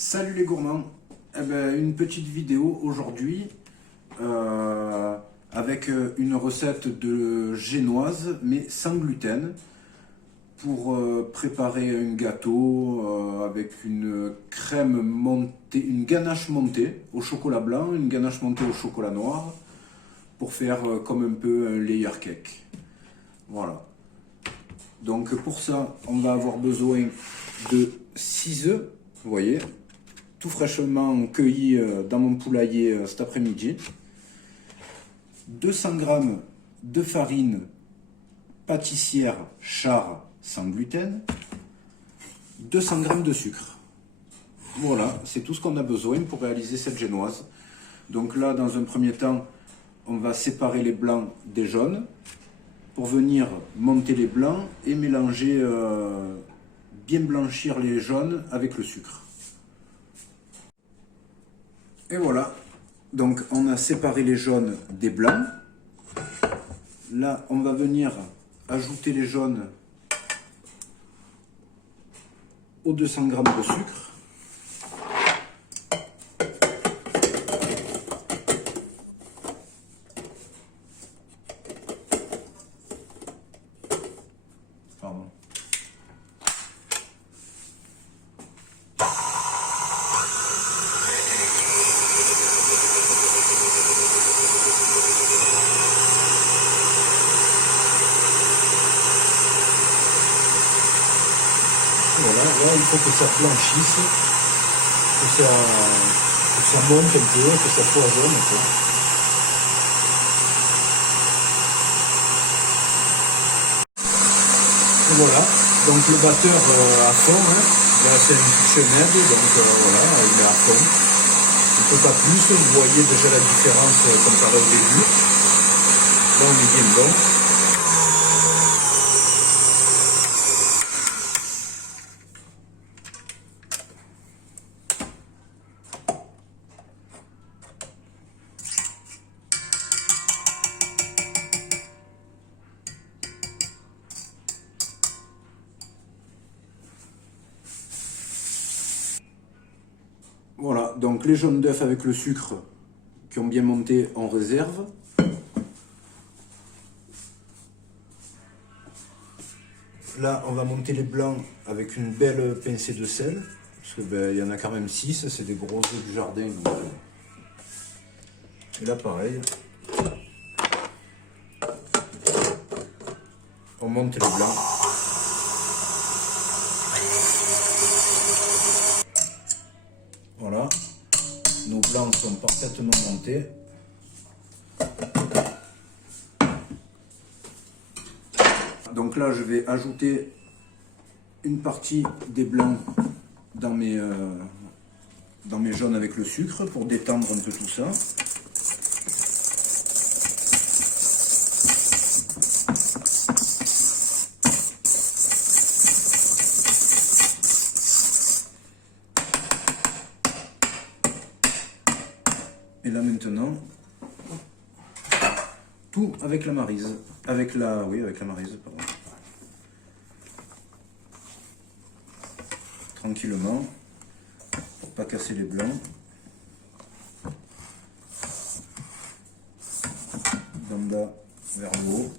Salut les gourmands, une petite vidéo aujourd'hui avec une recette de génoise mais sans gluten pour préparer un gâteau avec une crème montée, une ganache montée au chocolat blanc, une ganache montée au chocolat noir pour faire comme un peu un layer cake. Voilà. Donc pour ça, on va avoir besoin de 6 œufs, vous voyez, tout fraîchement cueillis dans mon poulailler cet après-midi. 200 g de farine pâtissière char sans gluten. 200 g de sucre. Voilà, c'est tout ce qu'on a besoin pour réaliser cette génoise. Donc là, dans un premier temps, on va séparer les blancs des jaunes pour venir monter les blancs et mélanger, bien blanchir les jaunes avec le sucre. Et voilà, donc on a séparé les jaunes des blancs. Là, on va venir ajouter les jaunes aux 200 g de sucre. Pardon. Voilà, là il faut que ça blanchisse, que ça monte un peu, que ça foisonne un peu. Et voilà, donc le batteur à fond, hein. Là c'est une KitchenAid, donc voilà, il est à fond. Un peu pas plus, vous voyez déjà la différence comparée au début. Là on est bien bon. Voilà, donc les jaunes d'œufs avec le sucre qui ont bien monté en réserve. Là, on va monter les blancs avec une belle pincée de sel, parce que y en a quand même 6, c'est des gros œufs du jardin. Donc, et là, pareil, on monte les blancs. Voilà, nos blancs sont parfaitement montés. Donc là, je vais ajouter une partie des blancs dans mes jaunes avec le sucre pour détendre un peu tout ça. Et là maintenant, tout avec la maryse. Avec la maryse, pardon. Tranquillement, pour pas casser les blancs. D'en bas vers le haut.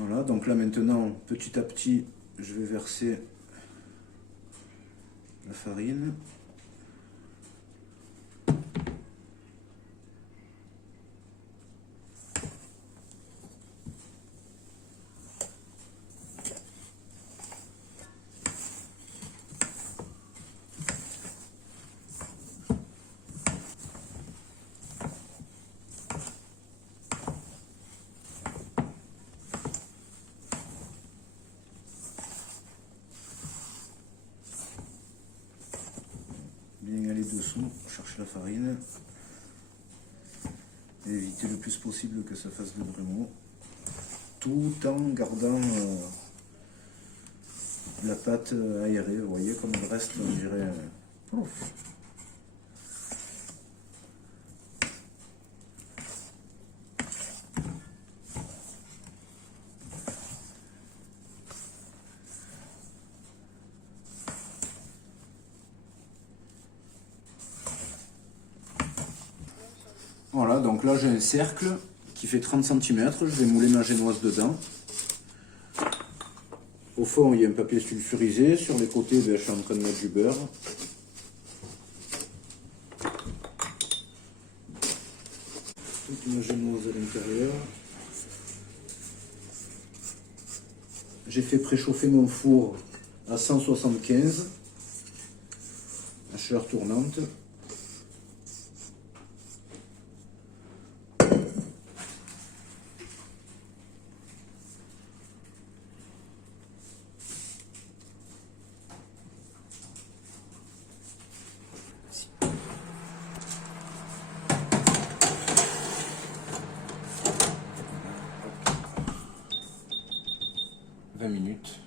Voilà, donc là maintenant, petit à petit, je vais verser la farine. Bien aller dessous, chercher la farine. et éviter le plus possible que ça fasse de grumeaux, tout en gardant la pâte aérée. Vous voyez comme il reste, on dirait. Ouf. Voilà, donc là j'ai un cercle qui fait 30 cm, je vais mouler ma génoise dedans. Au fond il y a un papier sulfurisé, sur les côtés je suis en train de mettre du beurre. Toute ma génoise à l'intérieur. J'ai fait préchauffer mon four à 175 à chaleur tournante. Minutes,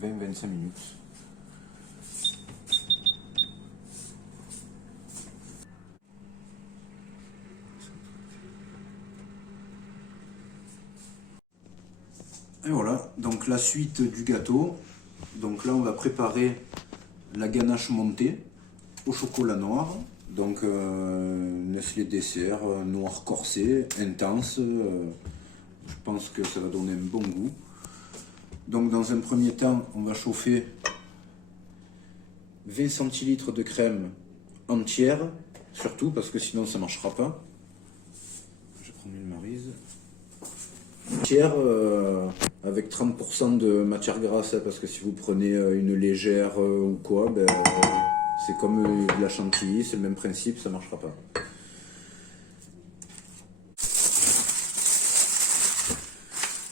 20-25 minutes. Et voilà, donc la suite du gâteau. Donc là on va préparer la ganache montée au chocolat noir. Donc Nestlé dessert, noir corsé, intense. Je pense que ça va donner un bon goût. Donc dans un premier temps, on va chauffer 20 centilitres de crème entière, surtout parce que sinon ça ne marchera pas. Je prends une maryse. Entière avec 30% de matière grasse, hein, parce que si vous prenez une légère ou quoi, ben, c'est comme de la chantilly, c'est le même principe, ça ne marchera pas.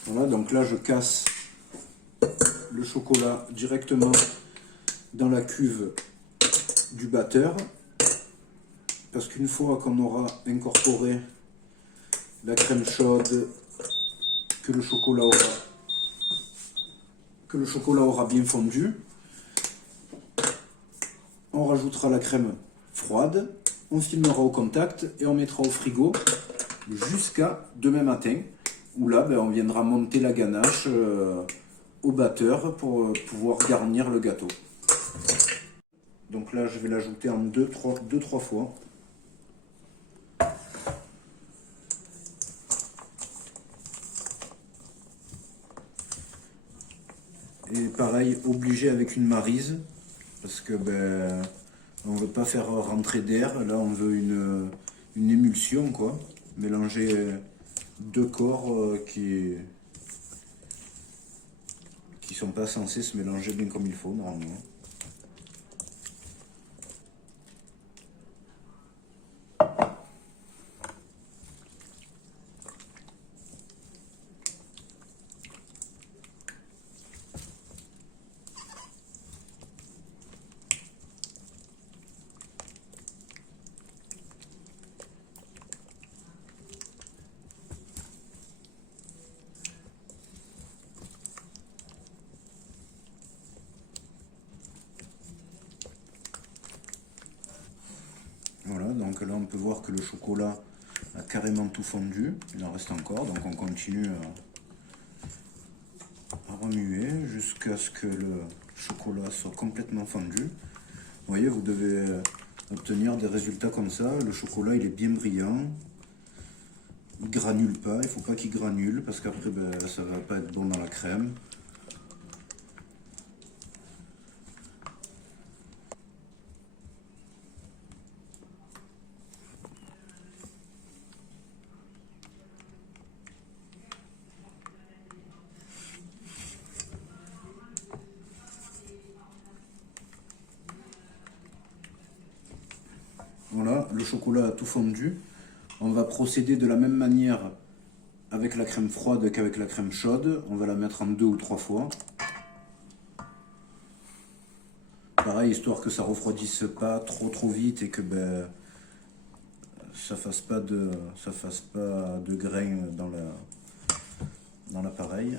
Voilà, donc là je casse le chocolat directement dans la cuve du batteur, parce qu'une fois qu'on aura incorporé la crème chaude, que le chocolat aura bien fondu, on rajoutera la crème froide, on filmera au contact et on mettra au frigo jusqu'à demain matin, où là on viendra monter la ganache au batteur pour pouvoir garnir le gâteau. Donc là je vais l'ajouter en 2-3 fois. Et pareil, obligé avec une maryse, parce que on ne veut pas faire rentrer d'air, là on veut une émulsion, quoi. Mélanger deux corps qui sont pas censés se mélanger bien comme il faut normalement. Voilà, donc là on peut voir que le chocolat a carrément tout fondu, il en reste encore, donc on continue à remuer jusqu'à ce que le chocolat soit complètement fondu. Vous voyez, vous devez obtenir des résultats comme ça, le chocolat il est bien brillant, il granule pas, il ne faut pas qu'il granule parce qu'après ça va pas être bon dans la crème. Voilà, le chocolat a tout fondu. On va procéder de la même manière avec la crème froide qu'avec la crème chaude. On va la mettre en 2 ou 3 fois. Pareil, histoire que ça refroidisse pas trop vite et que ça fasse pas de grains dans l'appareil.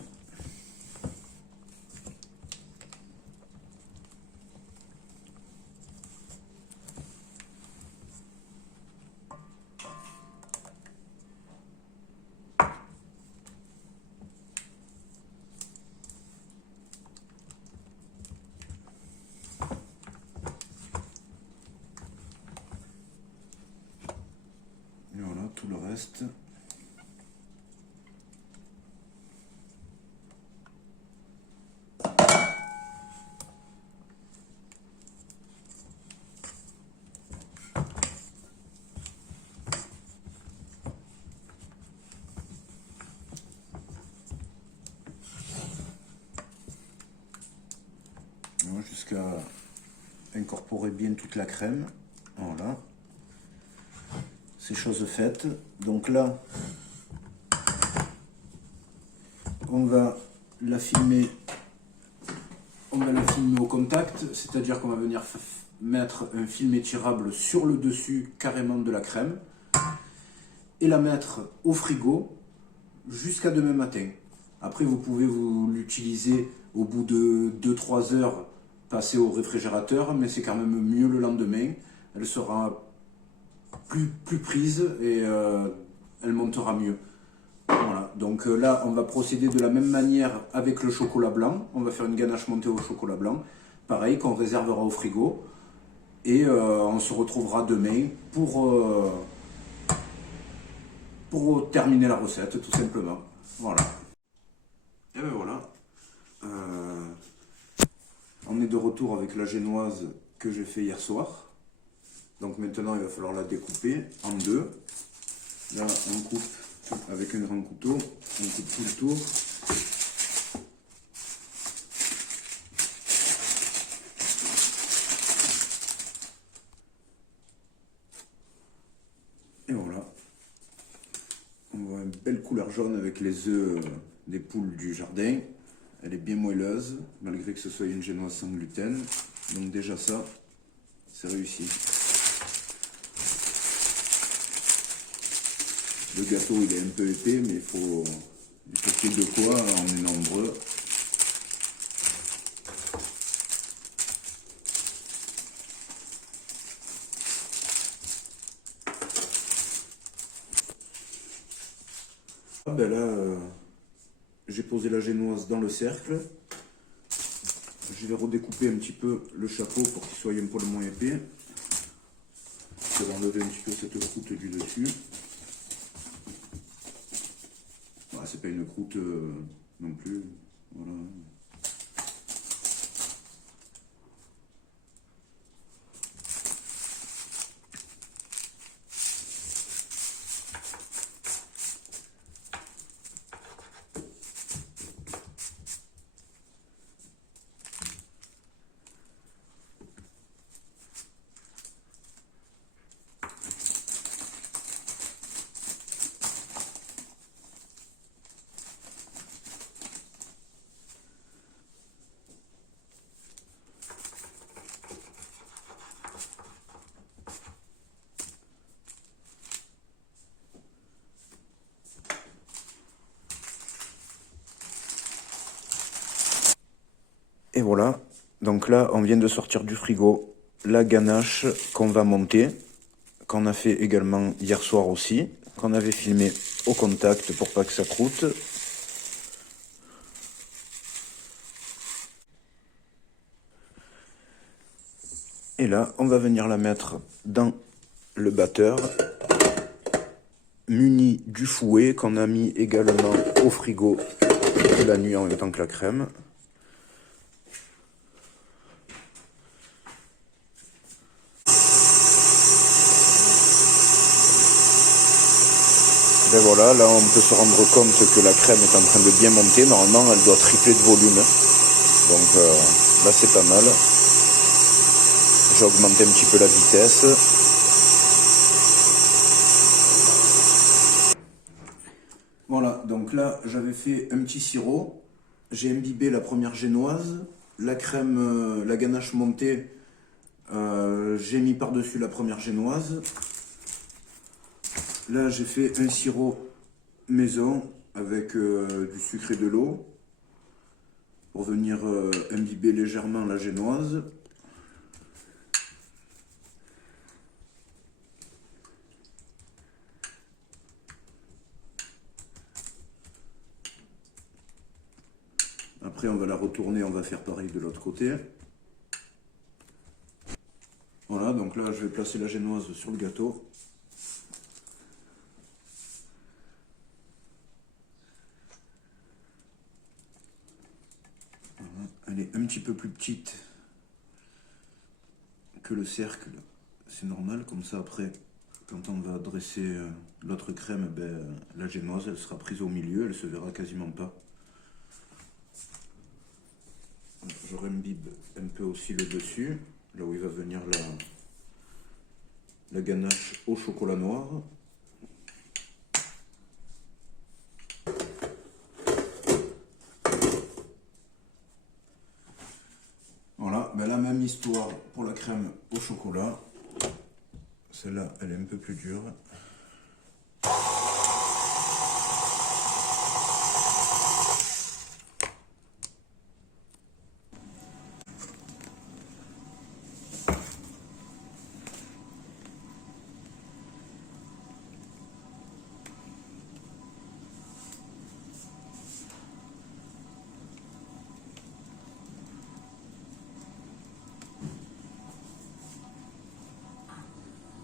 Et voilà tout le reste. Jusqu'à incorporer bien toute la crème. Voilà. C'est chose faite. Donc là, on va la filmer au contact, c'est-à-dire qu'on va venir mettre un film étirable sur le dessus carrément de la crème et la mettre au frigo jusqu'à demain matin. Après, vous pouvez l'utiliser au bout de 2-3 heures, passer au réfrigérateur, mais c'est quand même mieux le lendemain. Elle sera plus prise et elle montera mieux. Voilà, donc là on va procéder de la même manière avec le chocolat blanc. On va faire une ganache montée au chocolat blanc, pareil, qu'on réservera au frigo. Et on se retrouvera demain pour terminer la recette, tout simplement. Voilà. Et ben voilà. On est de retour avec la génoise que j'ai fait hier soir. Donc maintenant il va falloir la découper en deux. Là on coupe avec un grand couteau, on coupe tout le tour. Et voilà. On voit une belle couleur jaune avec les œufs des poules du jardin. Elle est bien moelleuse, malgré que ce soit une génoise sans gluten. Donc déjà ça, c'est réussi. Le gâteau il est un peu épais, mais il faut qu'il y ait de quoi, on est nombreux. Ah ben là, j'ai posé la génoise dans le cercle. Je vais redécouper un petit peu le chapeau pour qu'il soit un peu moins épais. Je vais enlever un petit peu cette croûte du dessus. Voilà, c'est pas une croûte non plus. Voilà. Et voilà, donc là on vient de sortir du frigo la ganache qu'on va monter, qu'on a fait également hier soir aussi, qu'on avait filmé au contact pour pas que ça croûte. Et là on va venir la mettre dans le batteur, muni du fouet qu'on a mis également au frigo la nuit en même temps que la crème. Et voilà, là on peut se rendre compte que la crème est en train de bien monter. Normalement elle doit tripler de volume. Donc là c'est pas mal. J'ai augmenté un petit peu la vitesse. Voilà, donc là j'avais fait un petit sirop. J'ai imbibé la première génoise. La crème, la ganache montée, j'ai mis par-dessus la première génoise. Là, j'ai fait un sirop maison avec du sucre et de l'eau pour venir imbiber légèrement la génoise. Après, on va la retourner, on va faire pareil de l'autre côté. Voilà, donc là, je vais placer la génoise sur le gâteau. Voilà. Elle est un petit peu plus petite que le cercle. C'est normal, comme ça, après, quand on va dresser l'autre crème, ben, la génoise, elle sera prise au milieu, elle se verra quasiment pas. Je rembibe un peu aussi le dessus, là où il va venir la ganache au chocolat noir. Voilà, ben la même histoire pour la crème au chocolat. Celle-là, elle est un peu plus dure.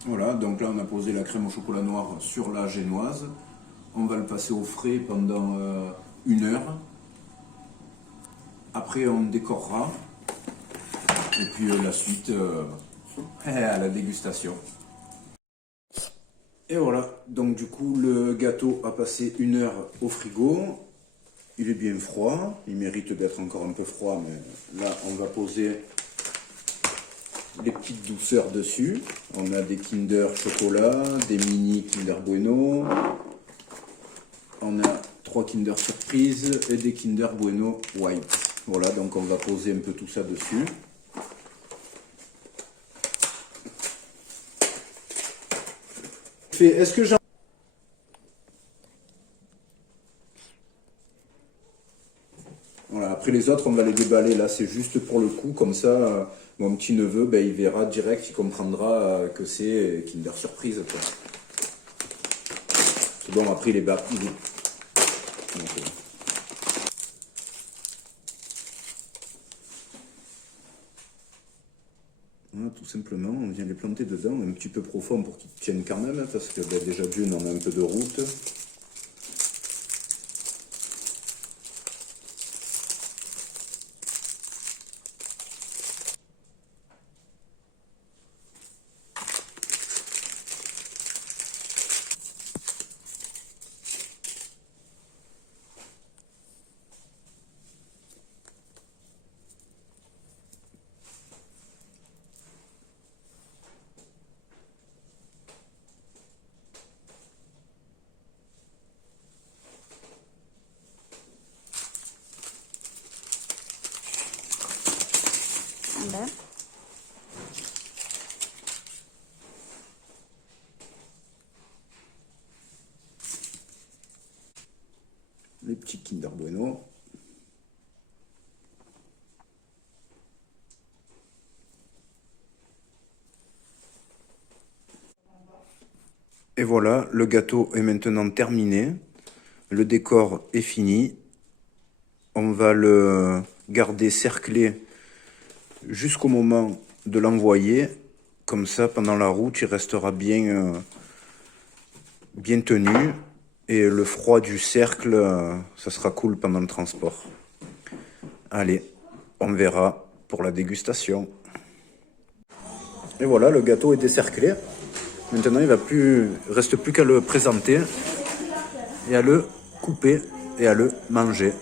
Voilà, donc là on a posé la crème au chocolat noir sur la génoise. On va le passer au frais pendant 1 heure. Après on décorera. Et puis la suite à la dégustation. Et voilà, donc du coup le gâteau a passé 1 heure au frigo. Il est bien froid, il mérite d'être encore un peu froid, mais là on va poser les petites douceurs dessus. On a des Kinder chocolat, des mini Kinder Bueno. On a 3 Kinder Surprise et des Kinder Bueno White. Voilà, donc on va poser un peu tout ça dessus. Est-ce que voilà, après les autres, on va les déballer. Là, c'est juste pour le coup, comme ça, mon petit neveu, ben, il verra direct, il comprendra que c'est Kinder Surprise. C'est bon, après, il est bas. Voilà, tout simplement, on vient les planter dedans, un petit peu profond pour qu'ils tiennent quand même, parce que ben, déjà d'une, on a un peu de route. Les petits Kinder Bueno. Et voilà, le gâteau est maintenant terminé. Le décor est fini. On va le garder cerclé jusqu'au moment de l'envoyer. Comme ça, pendant la route, il restera bien, bien tenu. Et le froid du cercle, ça sera cool pendant le transport. Allez, on verra pour la dégustation. Et voilà, le gâteau est décerclé. Maintenant, il reste plus qu'à le présenter et à le couper et à le manger.